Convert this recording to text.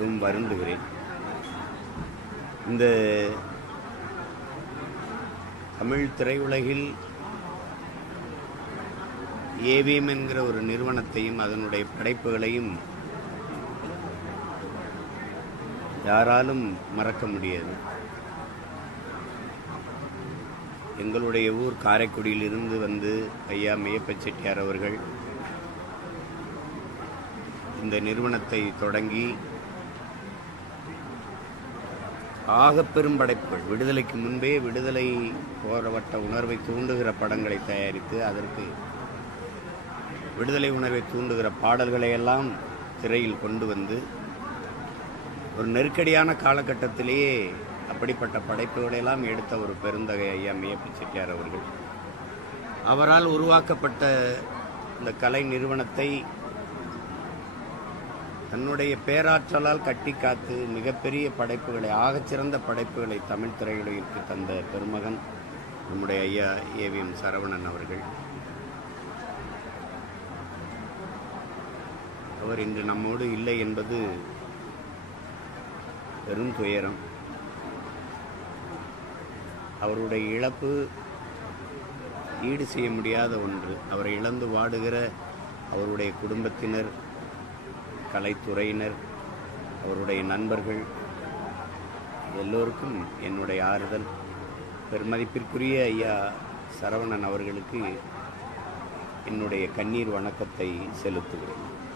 மிகவும் வருந்துகிறேன் இந்த தமிழ் திரையுலகில் ஏவிஎம் என்கிற ஒரு நிறுவனத்தையும் அதனுடைய படைப்புகளையும் யாராலும் மறக்க முடியாது எங்களுடைய ஊர் காரைக்குடியிலிருந்து வந்து ஐயா மையப்ப செட்டியார் அவர்கள் இந்த நிறுவனத்தை தொடங்கி ஆக பெரும் படைப்புகள் விடுதலைக்கு முன்பே விடுதலை போராட்ட உணர்வை தூண்டுகிற படங்களை தயாரித்து அதற்கு விடுதலை உணர்வை தூண்டுகிற பாடல்களை எல்லாம் திரையில் கொண்டு வந்து ஒரு நெருக்கடியான காலகட்டத்திலேயே அப்படிப்பட்ட படைப்புகளையெல்லாம் எடுத்த ஒரு பெருந்தகை ஐயா மியப்பி செட்டியார் அவர்கள் அவரால் உருவாக்கப்பட்ட இந்த கலை நிறுவனத்தை தன்னுடைய பேராற்றலால் கட்டி காத்து மிகப்பெரிய படைப்புகளை ஆகச்சிறந்த படைப்புகளை தமிழ் திரையுலகிற்கு தந்த பெருமகன் நம்முடைய ஐயா ஏவிஎம் சரவணன் அவர்கள் அவர் இன்று நம்மோடு இல்லை என்பது பெரும் துயரம் அவருடைய இழப்பு ஈடு செய்ய முடியாத ஒன்று அவரை இழந்து வாடுகிற அவருடைய குடும்பத்தினர் கலைத்துறையினர் அவருடைய நண்பர்கள் எல்லோருக்கும் என்னுடைய ஆறுதல் பெருமதிப்பிற்குரிய ஐயா சரவணன் அவர்களுக்கு என்னுடைய கண்ணீர் வணக்கத்தை செலுத்துகிறேன்